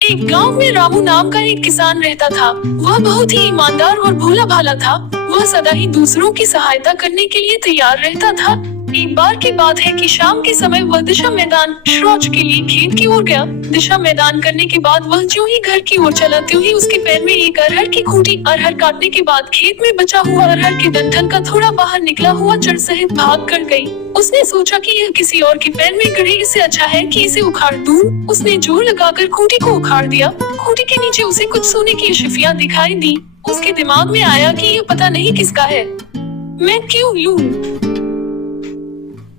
एक गांव में रामू नाम का एक किसान रहता था। वह बहुत ही ईमानदार और भोला भाला था। वह सदा ही दूसरों की सहायता करने के लिए तैयार रहता था। एक बार की बात है कि शाम के समय वह दिशा मैदान शौच के लिए खेत की ओर गया। दिशा मैदान करने के बाद वह ज्यों ही घर की ओर चला त्यों ही उसके पैर में एक अरहर की खूंटी। अरहर काटने के बाद खेत में बचा हुआ अरहर के डंठल का थोड़ा बाहर निकला हुआ जड़ सहित भाग कर गई। उसने सोचा कि यह किसी और के पैर में गड़ी, इससे अच्छा है कि इसे उखाड़ दूं। उसने जोर लगाकर खूंटी को उखाड़ दिया। खूंटी के नीचे उसे कुछ सोने की अशफियां दिखाई दी। उसके दिमाग में आया कि यह पता नहीं किसका है, मैं क्यों लूं?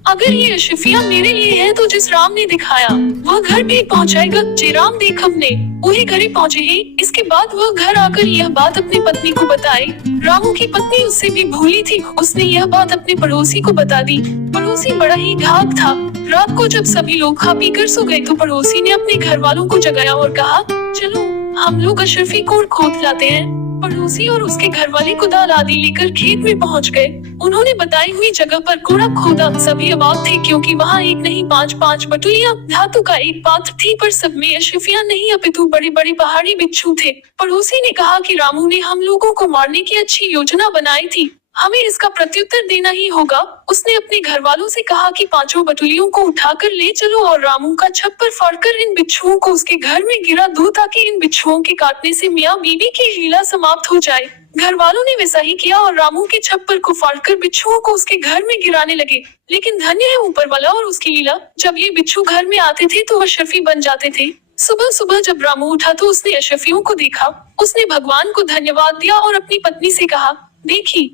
अगर ये अशफियां मेरे लिए है तो जिस राम ने दिखाया वह घर भी पहुंचाएगा। जे राम देख हमने वही घरे पहुंचे ही। इसके बाद वह घर आकर यह बात अपनी पत्नी को बताई। रामू की पत्नी उससे भी भूली थी। उसने यह बात अपने पड़ोसी को बता दी। पड़ोसी बड़ा ही घात था। रात को जब सभी लोग खा पी कर सो गए तो पड़ोसी ने अपने घर वालों को जगाया और कहा, चलो हम लोग अशरफी को खोद लाते हैं। पड़ोसी और उसके घर वाले कुदाल आदि लेकर खेत में पहुंच गए। उन्होंने बताई हुई जगह पर कोड़ा खोदा। सभी अवाक थे क्योंकि वहां एक नहीं पांच बटुलियां धातु का एक पात्र थी, पर सब में अशरफियां नहीं अपितु बड़े बड़े पहाड़ी बिच्छू थे। पड़ोसी ने कहा कि रामू ने हम लोगों को मारने की अच्छी योजना बनाई थी, हमें इसका प्रत्युत्तर देना ही होगा। उसने अपने घर वालों से कहा कि पांचों बटुलियों को उठाकर ले चलो और रामू का छप्पर फाड़कर इन बिच्छुओं को उसके घर में गिरा दो, ताकि इन बिच्छुओं के काटने से मियाँ बीवी की लीला समाप्त हो जाए। घर वालों ने वैसा ही किया और रामू के छप्पर को फाड़कर बिच्छुओं को उसके घर में गिराने लगे। लेकिन धन्य है ऊपर वाला और उसकी लीला, जब ये बिच्छू घर में आते थे तो अशरफी बन जाते थे। सुबह सुबह जब रामू उठा तो उसने अशरफियों को देखा। उसने भगवान को धन्यवाद दिया और अपनी पत्नी से कहा, देखी